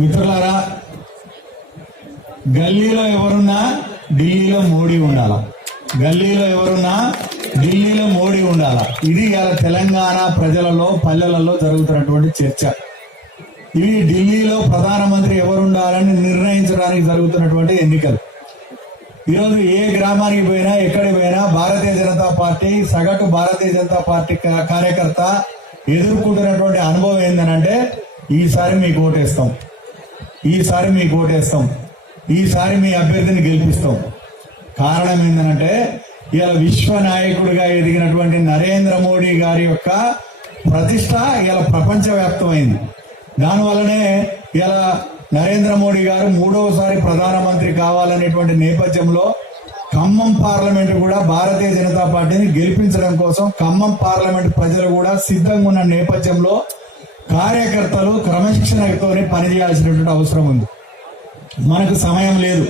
మిత్రులారా, గల్లీలో ఎవరున్నా ఢిల్లీలో మోడీ ఉండాల. గల్లీలో ఎవరున్నా ఢిల్లీలో మోడీ ఉండాల. ఇది ఇవాళ తెలంగాణ ప్రజలలో పల్లెలలో జరుగుతున్నటువంటి చర్చ. ఇవి ఢిల్లీలో ప్రధానమంత్రి ఎవరుండాలని నిర్ణయించడానికి జరుగుతున్నటువంటి ఎన్నికలు. ఈరోజు ఏ గ్రామానికి పోయినా ఎక్కడికి పోయినా భారతీయ జనతా పార్టీ సగటు భారతీయ జనతా పార్టీ కార్యకర్త ఎదుర్కొంటున్నటువంటి అనుభవం ఏంటంటే ఈసారి మీకు ఓటేస్తాం, ఈసారి మీకు ఓటేస్తాం, ఈసారి మీ అభ్యర్థిని గెలిపిస్తాం. కారణం ఏంటంటే ఇలా విశ్వ నాయకుడిగా ఎదిగినటువంటి నరేంద్ర మోడీ గారి యొక్క ప్రతిష్ట ఇలా ప్రపంచవ్యాప్తమైంది. దానివల్లనే ఇలా నరేంద్ర మోడీ గారు మూడవసారి ప్రధానమంత్రి కావాలనేటువంటి నేపథ్యంలో ఖమ్మం పార్లమెంటు కూడా భారతీయ జనతా పార్టీని గెలిపించడం కోసం ఖమ్మం పార్లమెంటు ప్రజలు కూడా సిద్ధంగా ఉన్న నేపథ్యంలో కార్యకర్తలు క్రమశిక్షణతో పనిచేయాల్సినటువంటి అవసరం ఉంది. మనకు సమయం లేదు,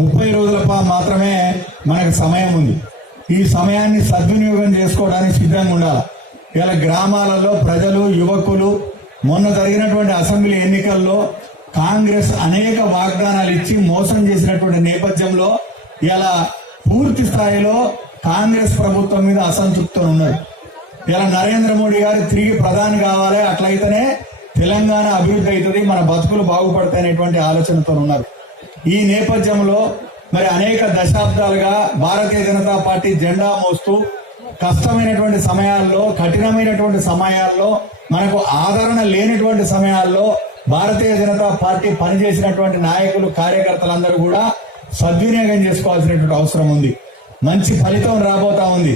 30 రోజుల మాత్రమే మనకు సమయం ఉంది. ఈ సమయాన్ని సద్వినియోగం చేసుకోవడానికి సిద్ధంగా ఉండాలి. ఇలా గ్రామాలలో ప్రజలు, యువకులు మొన్న జరిగినటువంటి అసెంబ్లీ ఎన్నికల్లో కాంగ్రెస్ అనేక వాగ్దానాలు ఇచ్చి మోసం చేసినటువంటి నేపథ్యంలో ఇలా పూర్తి స్థాయిలో కాంగ్రెస్ ప్రభుత్వం మీద అసంతృప్తితో ఉన్నారు. ఇలా నరేంద్ర మోడీ గారు తిరిగి ప్రధాని కావాలి, అట్లయితేనే తెలంగాణ అభివృద్ధి అవుతుంది, మన బతుకులు బాగుపడతాయి అనేటువంటి ఆలోచనతో ఉన్నారు. ఈ నేపథ్యంలో మరి అనేక దశాబ్దాలుగా భారతీయ జనతా పార్టీ జెండా మోస్తూ కష్టమైనటువంటి సమయాల్లో, కఠినమైనటువంటి సమయాల్లో, మనకు ఆదరణ లేనటువంటి సమయాల్లో భారతీయ జనతా పార్టీ పనిచేసినటువంటి నాయకులు, కార్యకర్తలందరూ కూడా సద్వినియోగం చేసుకోవాల్సినటువంటి అవసరం ఉంది. మంచి ఫలితం రాబోతా ఉంది.